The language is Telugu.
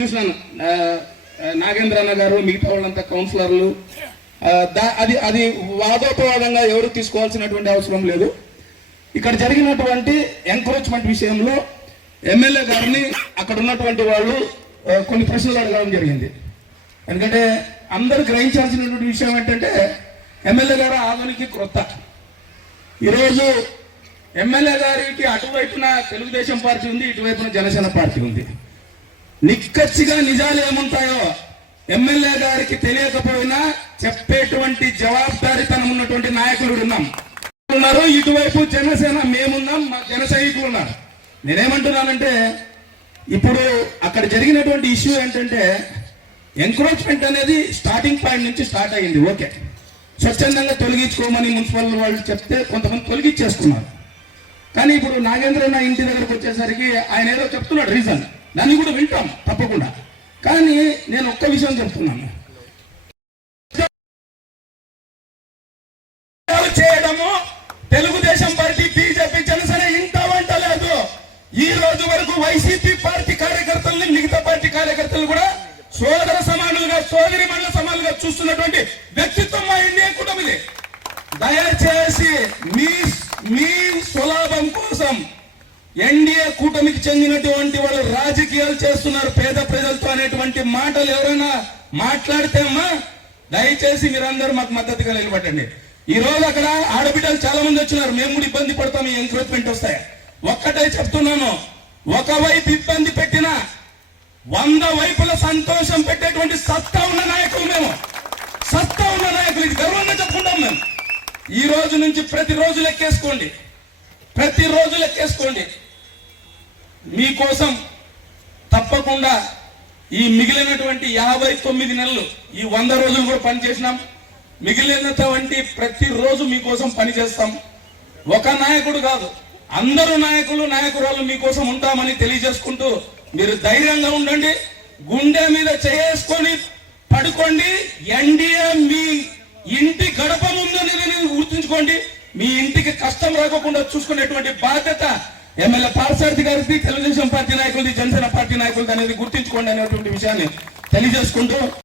చూసినాను. నాగేంద్రన్న గారు మిగతా వాళ్ళంతా కౌన్సిలర్లు. అది అది వాదోపవాదంగా ఎవరు తీసుకోవాల్సినటువంటి అవసరం లేదు. ఇక్కడ జరిగినటువంటి ఎంకరేజ్మెంట్ విషయంలో ఎమ్మెల్యే గారిని అక్కడ ఉన్నటువంటి వాళ్ళు కొన్ని ప్రశ్నలు అడగడం జరిగింది. ఎందుకంటే అందరు గ్రహించాల్సినటువంటి విషయం ఏంటంటే ఎమ్మెల్యే గారు ఆధునికి క్రొత్త. ఈరోజు ఎమ్మెల్యే గారికి అటువైపున తెలుగుదేశం పార్టీ ఉంది ఇటువైపున జనసేన పార్టీ ఉంది. నిక్కచ్చిగా నిజాలు ఏముంటాయో ఎమ్మెల్యే గారికి తెలియకపోయినా చెప్పేటువంటి జవాబుదారితనం ఉన్నటువంటి నాయకులు ఉన్నాం. ఉన్నారు ఇటువైపు జనసేన మేమున్నాం మా జన సైనికులు ఉన్నారు. నేనేమంటున్నానంటే ఇప్పుడు అక్కడ జరిగినటువంటి ఇష్యూ ఏంటంటే ఎంక్రోచ్మెంట్ అనేది స్టార్టింగ్ పాయింట్ నుంచి స్టార్ట్ అయ్యింది ఓకే. స్వచ్ఛందంగా తొలగించుకోమని మున్సిపల్ వాళ్ళు చెప్తే కొంతమంది తొలగించేసుకున్నారు. కానీ ఇప్పుడు నాగేంద్రన్న ఇంటి దగ్గరకు వచ్చేసరికి ఆయన ఏదో చెప్తున్నాడు రీజన్. దాన్ని కూడా వింటాం తప్పకుండా. కానీ నేను ఒక్క విషయం చెప్తున్నాను. చేయడము? తెలుగుదేశం పార్టీ బీజేపీ జనసేన ఇంత వంట లేదు. ఈ రోజు వరకు వైసీపీ పార్టీ కార్యకర్తల్ని మిగతా పార్టీ కార్యకర్తలు కూడా సోదర సమానులుగా సోదరి మండల సమానులుగా చూస్తున్నటువంటి వ్యక్తిత్వం మా ఇండియా కూటమిది. దయచేసి మీ మీ స్వలాభం కోసం ఎన్డీఏ కూటమికి చెందినటువంటి వాళ్ళు రాజకీయాలు చేస్తున్నారు పేద ప్రజలతో అనేటువంటి మాటలు ఎవరైనా మాట్లాడితే అమ్మా దయచేసి మీరందరూ మాకు మద్దతుగా నిలబడండి. ఈ రోజు అక్కడ ఆడబిడ్డలు చాలా మంది వచ్చినారు మేము కూడా ఇబ్బంది పడతాం ఈ ఎంక్రోచ్మెంట్ వస్తాయి. ఒక్కటే చెప్తున్నాను ఒకవైపు ఇబ్బంది పెట్టిన వంద వైపుల సంతోషం పెట్టేటువంటి సత్తా ఉన్న నాయకులు మేము. సత్తా ఉన్న నాయకులు ఇది గర్వంగా చెప్పుకుంటాం మేము. ఈ రోజు నుంచి ప్రతిరోజు లెక్కేసుకోండి. ప్రతిరోజు లెక్కేసుకోండి మీకోసం తప్పకుండా ఈ మిగిలినటువంటి యాభై తొమ్మిది నెలలు ఈ వంద రోజులు కూడా పనిచేసినాం. మిగిలినటువంటి ప్రతిరోజు మీకోసం పనిచేస్తాం. ఒక నాయకుడు కాదు అందరూ నాయకులు నాయకురాలు మీకోసం ఉంటామని తెలియజేసుకుంటూ మీరు ధైర్యంగా ఉండండి గుండె మీద చేసుకొని పడుకోండి ఎన్డీఏ మీ ఇంటి గడప ముందు నేను గుర్తుంచుకోండి. మీ ఇంటికి కష్టం రాకుండా చూసుకునేటువంటి బాధ్యత ఎమ్మెల్యే పార్సారథి గారిది తెలుగుదేశం పార్టీ నాయకులది జనసేన పార్టీ నాయకులది అనేది గుర్తించుకోండి అనేటువంటి విషయాన్ని తెలియజేసుకుంటూ